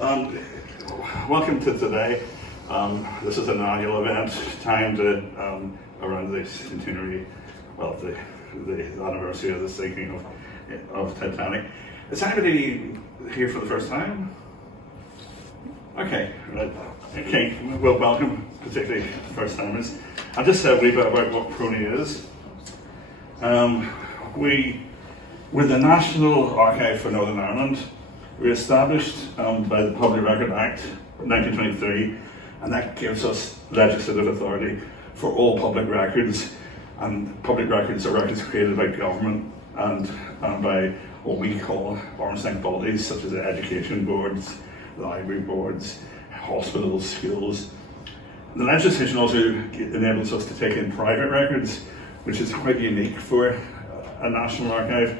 Um, Welcome to today. This is an annual event timed around the centenary of the anniversary of the sinking of Titanic. Is anybody here for the first time? Okay, right. Okay. Well, welcome, particularly first timers. I'll just say a wee bit about what PRONI is. We're the National Archive for Northern Ireland. We were established by the Public Record Act 1923, and that gives us legislative authority for all public records. And public records are records created by government and by what we call arm's length bodies, such as the education boards, library boards, hospitals, schools. The legislation also enables us to take in private records, which is quite unique for a national archive.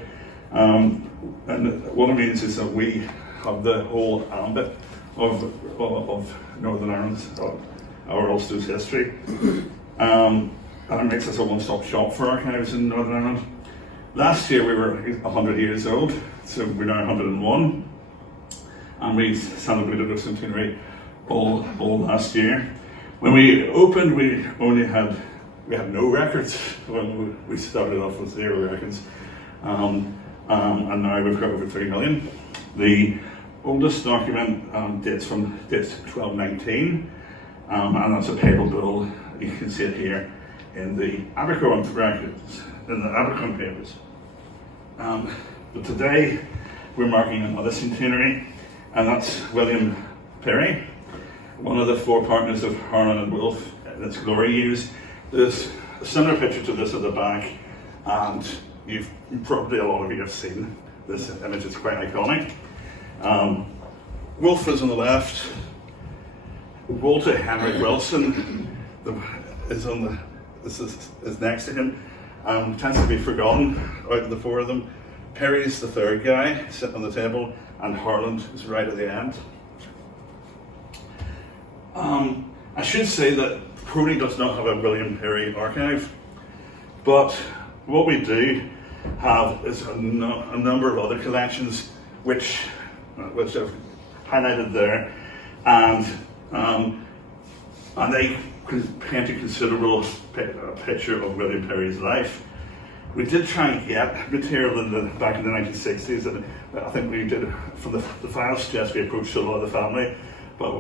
And what it means is that we have the whole ambit of Northern Ireland's, our Ulster's history. And it makes us a one-stop shop for archives in Northern Ireland. Last year we were 100 years old, so we're now 101. And we celebrated our centenary all last year. When we opened, we had no records. When we started off with 0 records. And now we've got over 3 million. The oldest document dates 1219, and that's a papal bull. You can see it here in the Abercorn records, in the Abercorn papers. But today we're marking another centenary, and that's William Pirrie, one of the 4 partners of Harland Wolff in its glory years. There's a similar picture to this at the back, and you've probably, a lot of you have seen this image. It's quite iconic. Wolff is on the left. Walter Henry Wilson is next to him. Tends to be forgotten out of the 4 of them. Pirrie's the 3rd guy sitting on the table, and Harland is right at the end. I should say that PRONI does not have a William Pirrie archive, but what we do have is a number of other collections which I've highlighted there, and they paint a considerable picture of William Pirrie's life. We did try and get material back in the 1960s, and I think we did, from the file suggest we approached a lot of the family, but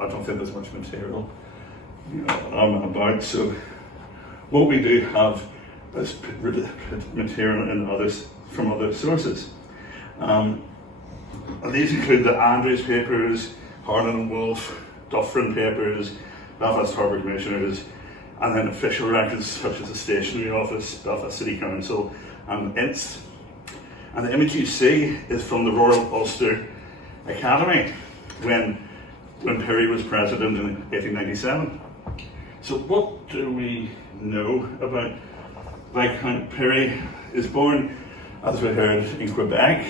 I don't think there's much material about. So what we do have is material from other sources. And these include the Andrews papers, Harland Wolff, Dufferin papers, Belfast Harbour Commissioners, and then official records such as the Stationery Office, Belfast City Council, and INST. And the image you see is from the Royal Ulster Academy when Pirrie was president in 1897. So what do we know about Viscount Pirrie? Is born, as we heard, in Quebec.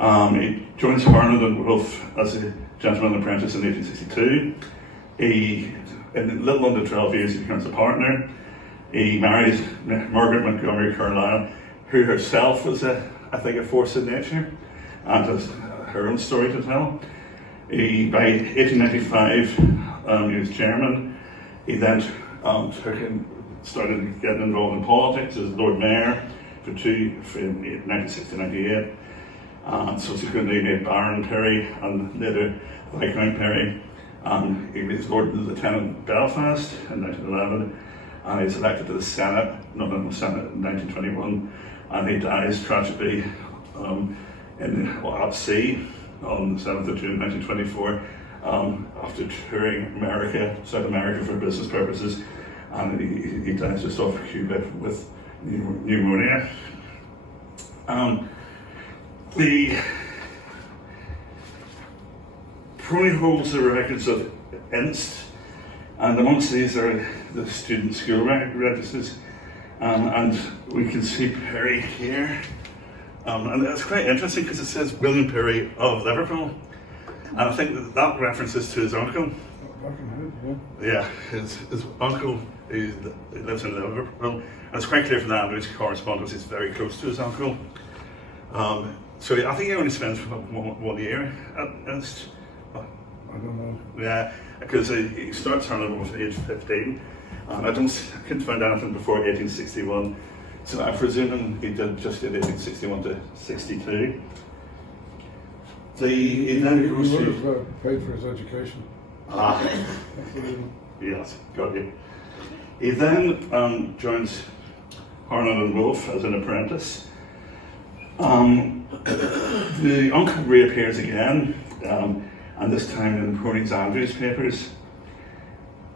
He joins Harland Wolff as a gentleman apprentice in 1862. In a little under 12 years, he becomes a partner. He marries Margaret Montgomery Carlyle, who herself was, I think, a force in nature, and has her own story to tell. By 1895, he was chairman. He then started getting involved in politics as Lord Mayor from 1960 to 98, and subsequently made Baron Pirrie and later Viscount Pirrie. He was Lord Lieutenant Belfast in 1911, and he was elected to the Senate, London Senate in 1921, and he dies tragically at sea on the 7th of June 1924 after touring South America for business purposes, and he dies just off Cuba with pneumonia. The PRONI holds the records of INST, and amongst these are the student school registers, and we can see Pirrie here. And it's quite interesting because it says William Pirrie of Liverpool, and I think that references to his uncle. Yeah, his uncle, he lives in Liverpool, and it's quite clear from the Andrews correspondence he's very close to his uncle. So I think he only spends 1 year at Inst. I don't know. Yeah, because he starts Harland Wolff at age 15. And I couldn't find anything before 1861. So I'm presuming he did just did 1861 to 62. He then goes He would to... have paid for his education. Ah, yes, got you. He then joins Harland Wolff as an apprentice. The uncle reappears again, and this time in PRONI's Andrews papers.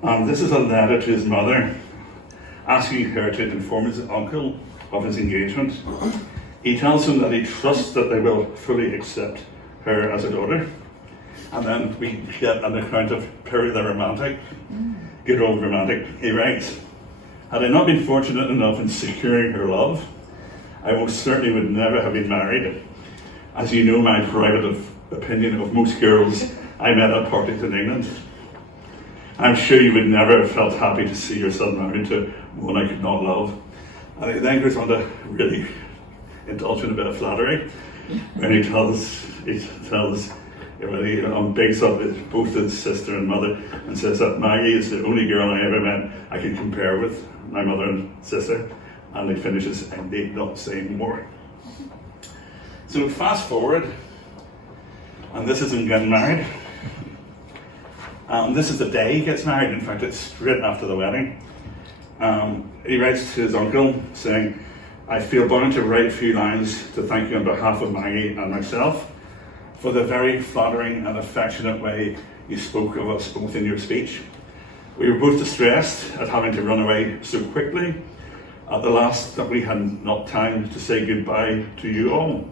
This is a letter to his mother, asking her to inform his uncle of his engagement. He tells him that he trusts that they will fully accept her as a daughter. And then we get an account of Pirrie the romantic, good old romantic. He writes, "Had I not been fortunate enough in securing her love, I most certainly would never have been married. As you know my private opinion of most girls I met at parties in England. I'm sure you would never have felt happy to see yourself married to one I could not love." And he then goes on to really indulge in a bit of flattery when he tells when he bigs up both his sister and mother and says that Maggie is the only girl I ever met I can compare with my mother and sister. And he finishes, "I need not say more." So fast forward, and this is him getting married. This is the day he gets married. In fact, it's straight after the wedding. He writes to his uncle saying, "I feel bound to write a few lines to thank you on behalf of Maggie and myself for the very flattering and affectionate way you spoke of us both in your speech. We were both distressed at having to run away so quickly at the last that we had not time to say goodbye to you all.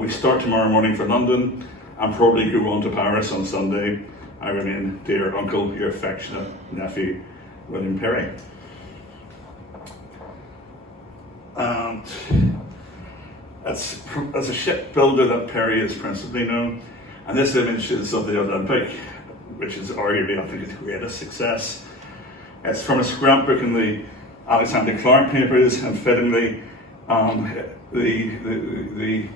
We start tomorrow morning for London and probably go on to Paris on Sunday. I remain, dear uncle, your affectionate nephew, William Pirrie." And as a shipbuilder that Pirrie is principally known, and this image is of the Olympic, which is arguably, I think, his greatest success. It's from a scrapbook in the Alexander Clark papers, and fittingly, the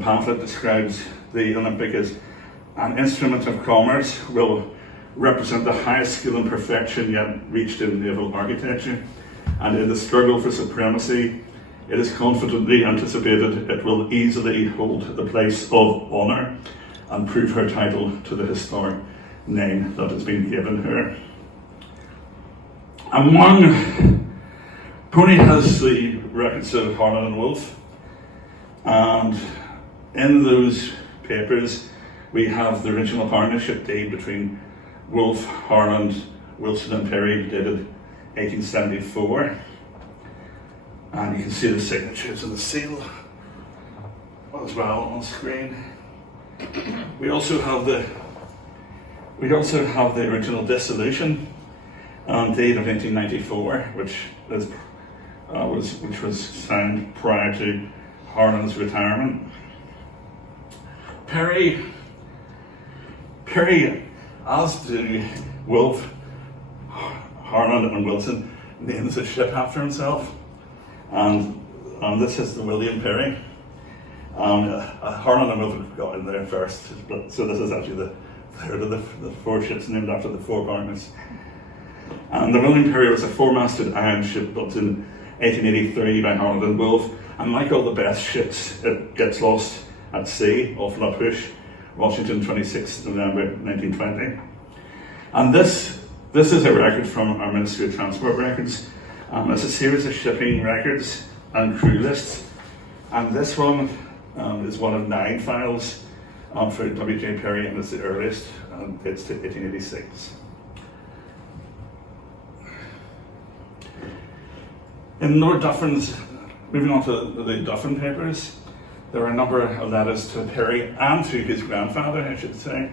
pamphlet describes the Olympic as an instrument of commerce, will represent the highest skill and perfection yet reached in naval architecture, and in the struggle for supremacy, it is confidently anticipated it will easily hold the place of honour and prove her title to the historic name that has been given her. PRONI has the records of Harland Wolff, and in those papers we have the original partnership deed between Wolff, Harland, Wilson and Pirrie, dated 1874. And you can see the signatures and the seal as well on screen. We also have the original dissolution deed of 1894, which was signed prior to Harland's retirement. Pirrie, as do Wolff, Harland and Wilson, names a ship after himself. And this is the William Pirrie. Harland and Wolff got in there first, so this is actually the third of the four ships named after the four partners. And the William Pirrie was a four-masted iron ship built in 1883 by Harland Wolff, and like all the best ships, it gets lost at sea off La Push, Washington, 26 November 1920. And this is a record from our Ministry of Transport records. It's a series of shipping records and crew lists, and this one is one of 9 files for W.J. Pirrie, and it's the earliest, and it's to 1886. In Lord Dufferin's, moving on to the Dufferin papers, there are a number of letters to Pirrie and to his grandfather, I should say.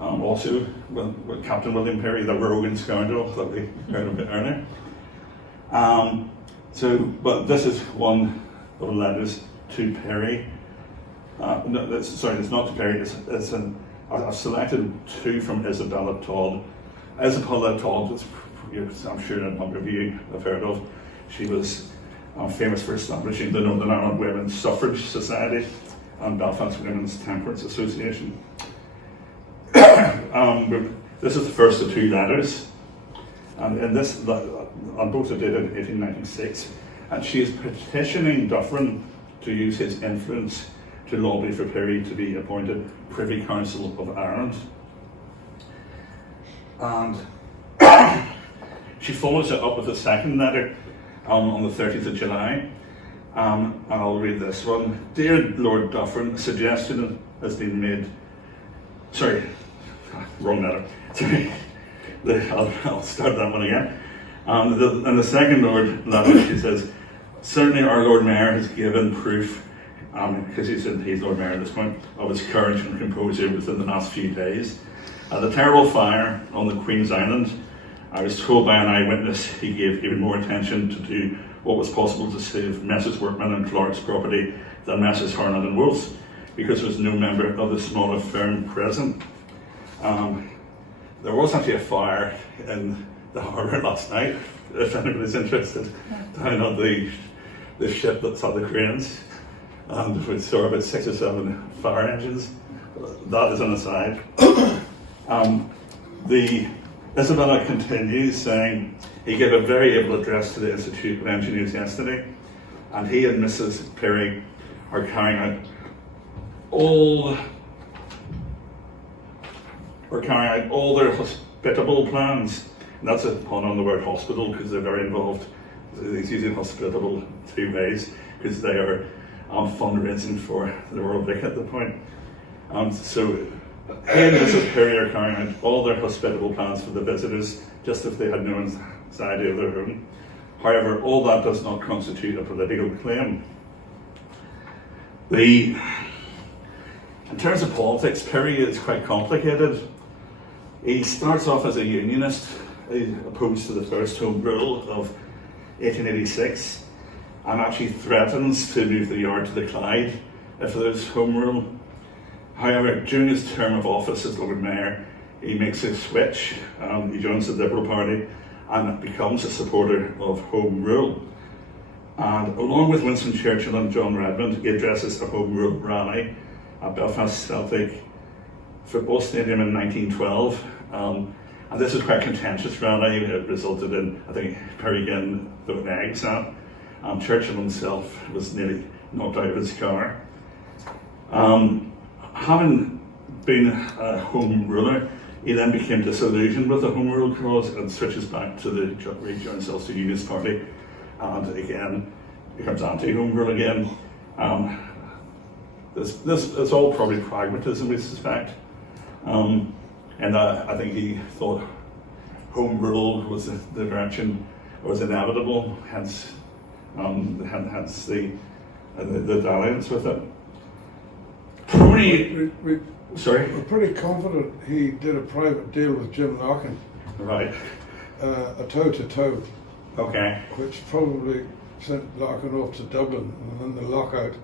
Also with Captain William Pirrie, the rogue and scoundrel that we heard a bit earlier. But this is one of the letters to Pirrie. It's not to Pirrie. I've selected 2 from Isabella Todd. Isabella Todd, I'm sure a number of you have heard of. She was famous for establishing the Northern Ireland Women's Suffrage Society, and Belfast Women's Temperance Association. This is the first of two letters, and in this, on both are dated 1896, and she is petitioning Dufferin to use his influence to lobby for Pirrie to be appointed Privy Council of Ireland. And she follows it up with a second letter on the 30th of July. And I'll read this one. Dear Lord Dufferin, a suggestion has been made. Sorry, wrong letter. Sorry, I'll start that one again. And the second Lord letter, she says, certainly our Lord Mayor has given proof, because he's Lord Mayor at this point, of his courage and composure within the last few days. The terrible fire on the Queen's Island, I was told by an eyewitness he gave even more attention to do what was possible to save Mrs. Workman and Clark's property than Mrs. Harland Wolff's, because there was no member of the smaller firm present. There was actually a fire in the harbour last night, if anybody's interested, down on the ship that's on the cranes, and we saw about 6 or 7 fire engines. That is an aside. Isabella continues saying, he gave a very able address to the Institute of Engineers yesterday, and he and Mrs. Pirrie are carrying out all their hospitable plans. And that's a pun on the word hospital, because they're very involved. He's using hospitable 2 ways, because they are fundraising for the Royal Vic at the point. So he and Mrs. Pirrie are carrying out all their hospitable plans for the visitors, just if they had no anxiety of their own. However, all that does not constitute a political claim. In terms of politics, Pirrie is quite complicated. He starts off as a unionist, opposed to the first Home Rule of 1886, and actually threatens to move the yard to the Clyde if there's Home Rule. However, during his term of office as Lord Mayor, he makes a switch. He joins the Liberal Party and becomes a supporter of Home Rule. And along with Winston Churchill and John Redmond, he addresses a Home Rule rally at Belfast Celtic Football Stadium in 1912. And this is quite a contentious rally. It resulted in, I think, Pirrie getting thrown eggs at. Churchill himself was nearly knocked out of his car. Having been a Home Ruler, he then became disillusioned with the Home Rule cause and switches back to the rejoins the Ulster Unionist Party, and again becomes anti-Home Rule again. This is all probably pragmatism, we suspect, and I think he thought Home Rule was the direction, was inevitable, hence the dalliance with it. We're pretty confident he did a private deal with Jim Larkin. Right. A toe-to-toe. Okay. Which probably sent Larkin off to Dublin and then the lockout.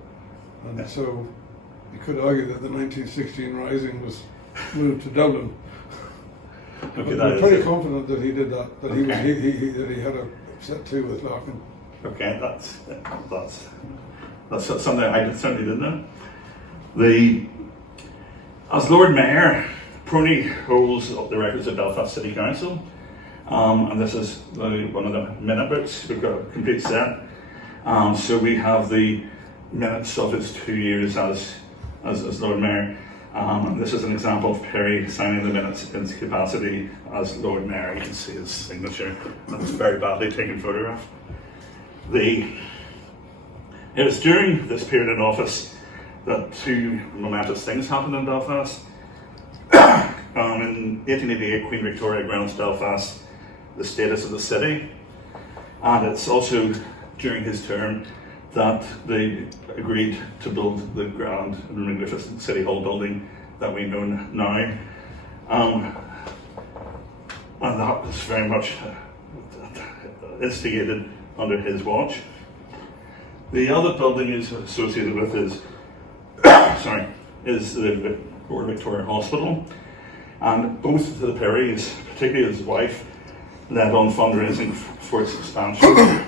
And so you could argue that the 1916 Rising was moved to Dublin. Okay, we're pretty confident that he did that, that he had a set two with Larkin. Okay, that's something I certainly didn't know. As Lord Mayor, PRONI holds up the records of Belfast City Council, and this is one of the minute books. We've got a complete set. So we have the minutes of his 2 years as Lord Mayor, and this is an example of Pirrie signing the minutes in his capacity as Lord Mayor. You can see his signature. That's a very badly taken photograph. It was during this period in office that two momentous things happened in Belfast. In 1888, Queen Victoria grants Belfast the status of the city, and it's also during his term that they agreed to build the grand and magnificent City Hall building that we know now. And that was very much instigated under his watch. The other building is associated with his is the Lord Victoria Hospital, and both of the Pirries, particularly his wife, led on fundraising for its expansion.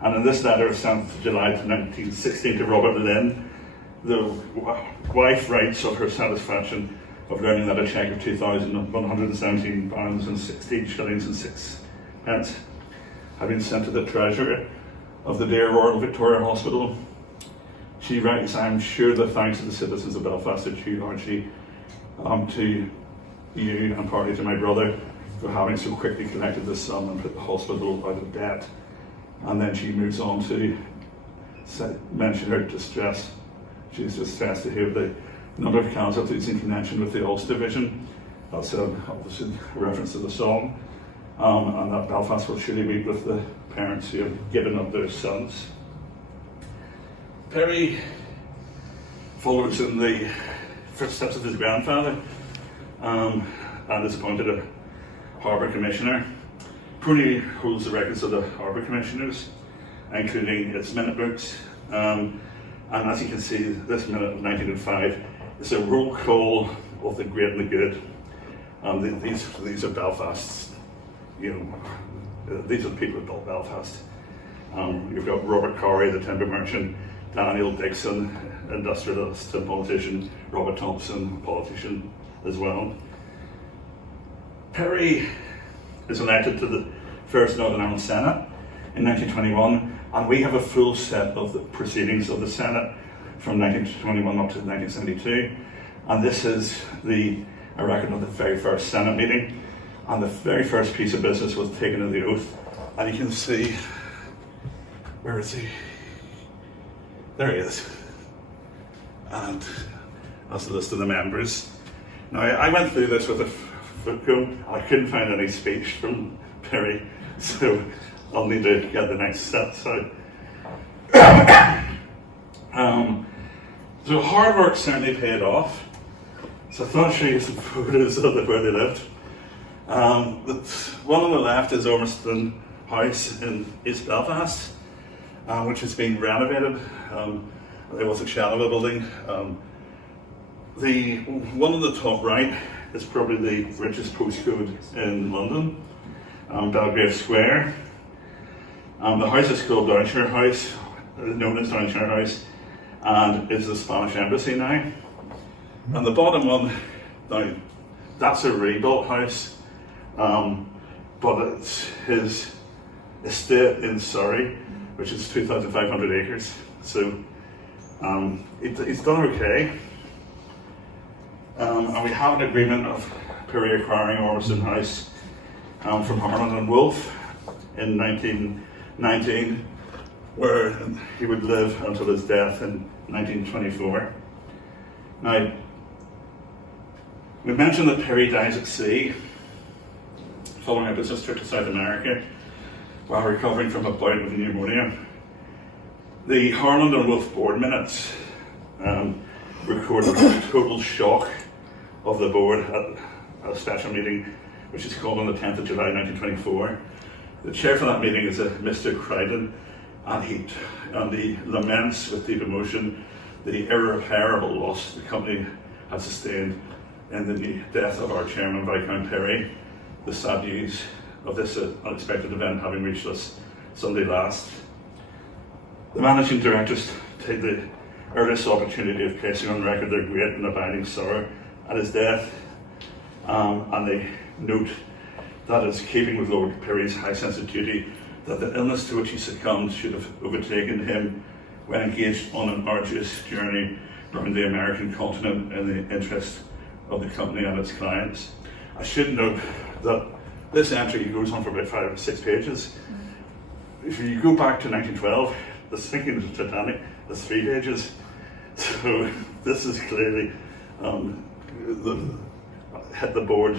And in this letter of 7th July 1916 to Robert Lynn, the wife writes of her satisfaction of learning that a cheque of £2,117 and 16 shillings and 6 pence had been sent to the treasurer of the dear Royal Victoria Hospital. She writes, "I am sure the thanks of the citizens of Belfast are due largely to you and partly to my brother for having so quickly collected this sum and put the hospital out of debt." And then she moves on to mention her distress. She's distressed to hear the number of casualties in connection with the Ulster division. That's obviously a reference to the song. And that Belfast will surely weep with the parents who have given up their sons. Pirrie follows in the footsteps of his grandfather and is appointed a Harbour Commissioner. PRONI holds the records of the Harbour Commissioners, including its minute books. And as you can see, this minute of 1905 is a roll call of the great and the good. These are Belfast's, these are the people who built Belfast. You've got Robert Corrie, the timber merchant, Daniel Dixon, industrialist and politician, Robert Thompson, politician as well. Pirrie is elected to the first Northern Ireland Senate in 1921, and we have a full set of the proceedings of the Senate from 1921 up to 1972, and this is a record of the very first Senate meeting, and the very first piece of business was taken of the oath, and you can see, where is he? There he is, and that's the list of the members. Now I went through this with a foot comb, and I couldn't find any speech from Pirrie, so I'll need to get the next set. So hard work certainly paid off. So I thought I'd show you some photos of where they lived. The one on the left is Ormiston House in East Belfast, which has been renovated. There was a shell of a building. The one on the top right is probably the richest postcode in London, Belgrave Square. The house is called Downshire House, known as Downshire House, and is the Spanish Embassy now. And the bottom one, now that's a rebuilt house, but it's his estate in Surrey, which is 2,500 acres. So it's done okay. And we have an agreement of Pirrie acquiring Ormiston House from Harland Wolff in 1919, where he would live until his death in 1924. Now, we mentioned that Pirrie dies at sea following a business trip to South America while recovering from a bout with pneumonia. The Harland and Wolff board minutes record the total shock of the board at a special meeting which is called on the 10th of July 1924. The chair for that meeting is a Mr. Crichton, and he laments with deep emotion the irreparable loss the company has sustained in the death of our chairman, Viscount Pirrie, the sad news of this unexpected event having reached us Sunday last. The managing directors take the earliest opportunity of placing on record their great and abiding sorrow at his death, and they note that it's keeping with Lord Pirrie's high sense of duty that the illness to which he succumbed should have overtaken him when engaged on an arduous journey around the American continent in the interest of the company and its clients. I should note that this entry goes on for about 5 or 6 pages. If you go back to 1912, the sinking of the Titanic is 3 pages. So this is clearly hit the board,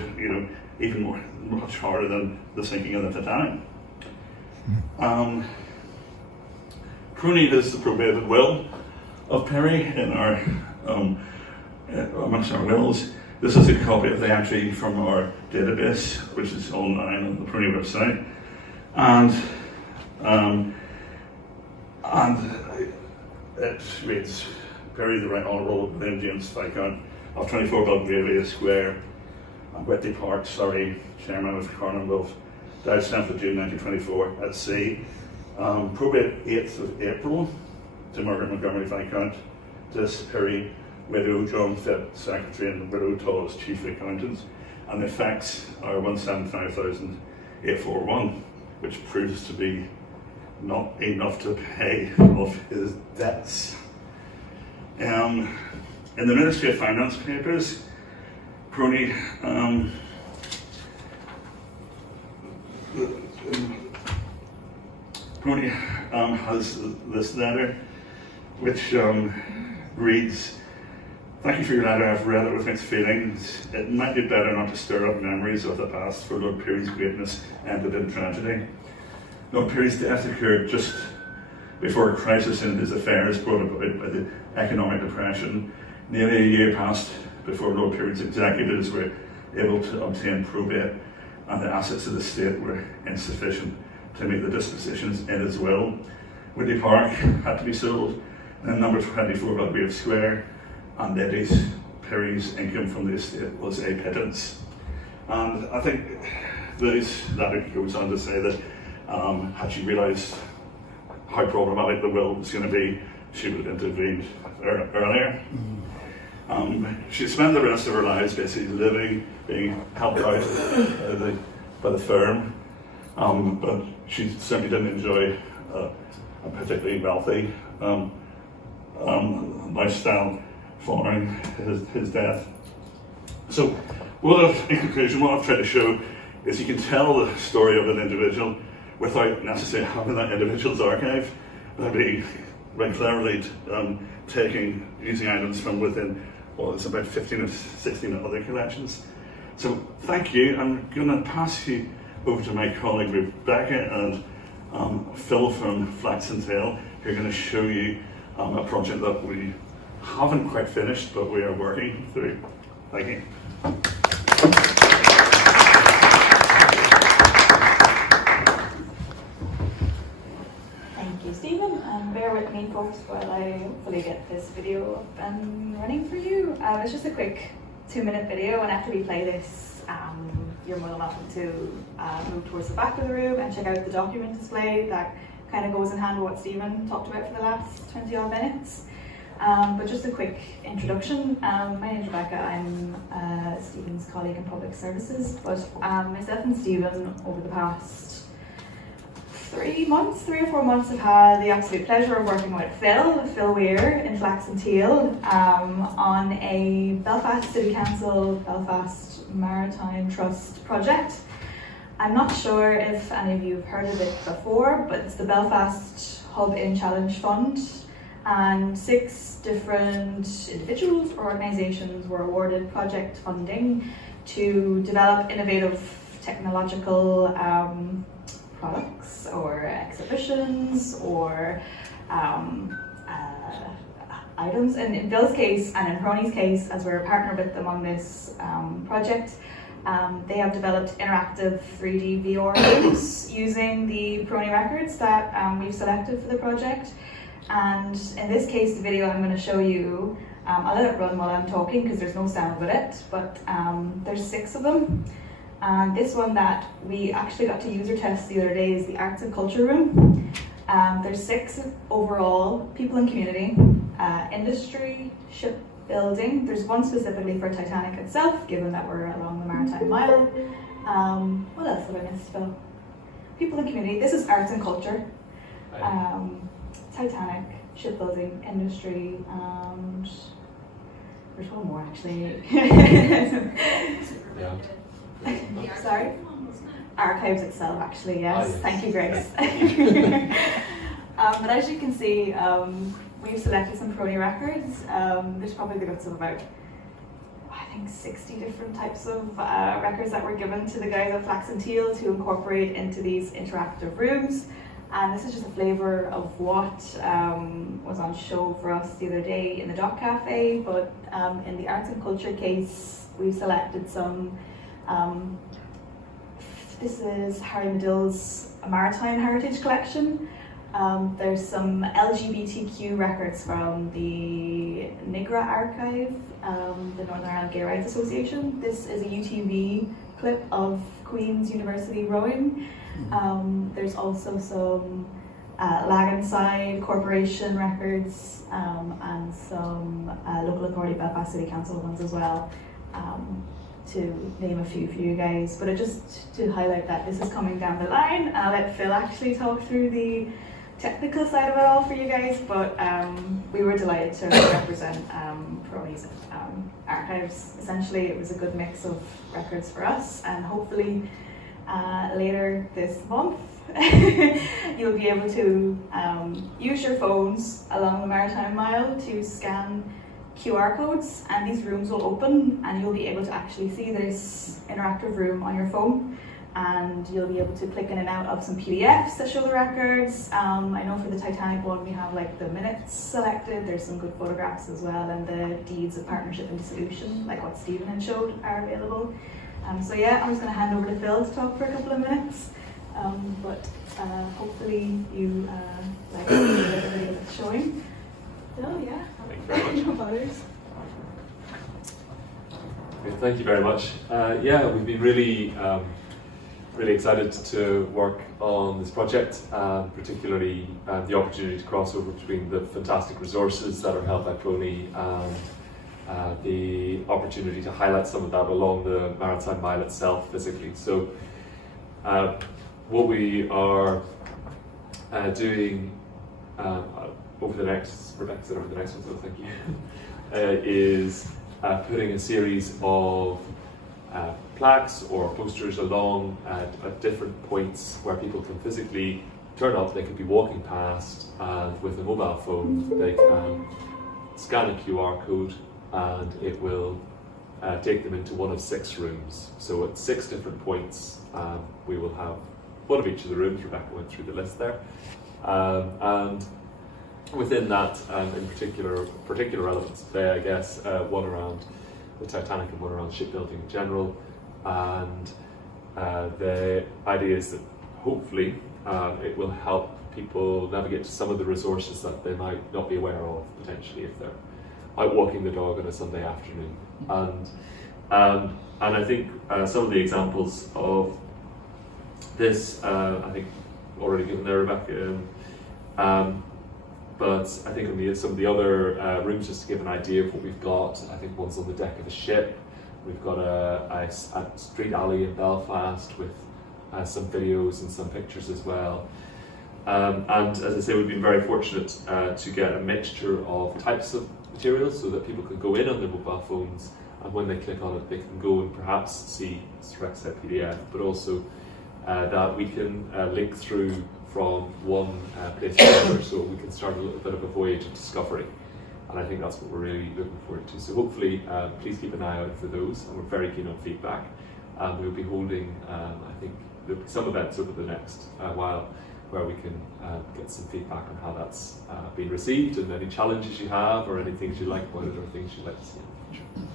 even much harder than the sinking of the Titanic. PRONI is the probated will of Pirrie in our amongst our wills. This is a copy of the entry from our database, which is online on the PRONI website, and it reads: Pirrie, the Right Honourable William James Viscount of 24 Belgravia Square, Whitley Park, Surrey, Chairman of Harland Wolff, died 7th of June 1924 at sea. Probate 8th of April to Margaret Montgomery Viscount, Pirrie, widow, John Fitt, secretary, and widow Toll as chief accountant. And the effects are 175,841, which proves to be not enough to pay off his debts. In the Ministry of Finance papers, PRONI has this letter, which reads, "Thank you for your letter. I've read it with mixed feelings. It might be better not to stir up memories of the past, for Lord Pirrie's greatness ended in tragedy. Lord Pirrie's death occurred just before a crisis in his affairs brought about by the economic depression. Nearly a year passed before Lord Pirrie's executors were able to obtain probate, and the assets of the state were insufficient to meet the dispositions in his will. Whitley Park had to be sold, and number 24 Belgrave Square, and ladies Pirrie's income from the estate was a pittance." And I think this letter goes on to say that had she realised how problematic the will was going to be, she would have intervened earlier. She spent the rest of her lives basically living, being helped out by the firm, but she certainly didn't enjoy a particularly wealthy lifestyle following his death. So, in conclusion, what I've tried to show is you can tell the story of an individual without necessarily having that individual's archive, by cleverly using items from within, it's about 15 or 16 other collections. So thank you. I'm going to pass you over to my colleague Rebecca and Phil from Flax and Tail, who are going to show you a project that we haven't quite finished, but we are working through. Thank you. Thank you, Stephen, and bear with me, folks, while I hopefully get this video up and running for you. It's just a quick 2-minute video, and after we play this, you're more than welcome to move towards the back of the room and check out the document display that kind of goes in hand with what Stephen talked about for the last 20 odd minutes. But just a quick introduction. My name is Rebecca. I'm Stephen's colleague in public services, but myself and Stephen over the past 3 or 4 months have had the absolute pleasure of working with Phil Weir in Flax and Teal on a Belfast City Council Belfast Maritime Trust project. I'm not sure if any of you have heard of it before, but it's the Belfast Hub in Challenge Fund, and 6 different individuals or organisations were awarded project funding to develop innovative technological products or exhibitions or items. And in Bill's case and in PRONI's case, as we're a partner with them on this project, they have developed interactive 3D VR games using the PRONI records that we've selected for the project. And in this case, the video I'm going to show you, I'll let it run while I'm talking because there's no sound with it, but there's 6 of them. And this one that we actually got to user test the other day is the Arts and Culture Room. There's 6 overall: people and community, industry, shipbuilding. There's one specifically for Titanic itself, given that we're along the Maritime Mile. What else did I miss, Phil? People and community. This is arts and culture. Titanic, shipbuilding, industry, and there's one more actually. Sorry? Archives itself, actually, yes. Oh, yes. Thank you, Grace. But as you can see, we've selected some PRONI records. There's probably the guts of about, I think, 60 different types of records that were given to the guys at Flax and Teal to incorporate into these interactive rooms. And this is just a flavour of what was on show for us the other day in the Dock Cafe. But in the arts and culture case, we've selected some. This is Harry Medill's Maritime Heritage Collection. There's some LGBTQ records from the NIGRA archive, the Northern Ireland Gay Rights Association. This is a UTV clip of Queen's University rowing. There's also some Laganside Corporation records, and some local authority Belfast City Council ones as well, to name a few for you guys. But just to highlight that this is coming down the line, I'll let Phil actually talk through the technical side of it all for you guys, but we were delighted to represent PRONI's archives. Essentially, it was a good mix of records for us, and hopefully later this month you'll be able to use your phones along the Maritime Mile to scan QR codes, and these rooms will open and you'll be able to actually see this interactive room on your phone, and you'll be able to click in and out of some PDFs that show the records. I know for the Titanic one we have like the minutes selected, there's some good photographs as well, and the deeds of partnership and dissolution, like what Stephen had showed, are available. So yeah, I'm just going to hand over to Phil to talk for a couple of minutes, but hopefully you like the video that's showing. Phil, yeah? Thank you very much. No bothers. Thank you very much. Yeah, we've been really excited to work on this project, particularly the opportunity to cross over between the fantastic resources that are held by PRONI and the opportunity to highlight some of that along the Maritime Mile itself physically. So what we are doing over the next, Rebecca's over the next one, so thank you, is putting a series of plaques or posters along at different points where people can physically turn up. They could be walking past, and with a mobile phone they can scan a QR code and it will take them into one of 6 rooms. So at 6 different points we will have one of each of the rooms. Rebecca went through the list there, and within that, in particular relevance today, I guess, one around the Titanic and one around shipbuilding in general. And the idea is that hopefully it will help people navigate to some of the resources that they might not be aware of, potentially, if they're out walking the dog on a Sunday afternoon. And I think some of the examples of this, I think already given there, Rebecca, but I think on some of the other rooms, just to give an idea of what we've got, I think one's on the deck of a ship. We've got a street alley in Belfast with some videos and some pictures as well. And as I say, we've been very fortunate to get a mixture of types of materials so that people can go in on their mobile phones, and when they click on it, they can go and perhaps see direct set PDF, but also that we can link through from one place to another, so we can start a little bit of a voyage of discovery. And I think that's what we're really looking forward to. So hopefully, please keep an eye out for those, and we're very keen on feedback. We'll be holding, I think, there'll be some events over the next while where we can get some feedback on how that's been received, and any challenges you have, or any things you like about it, or things you'd like to see in the future.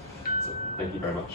So thank you very much.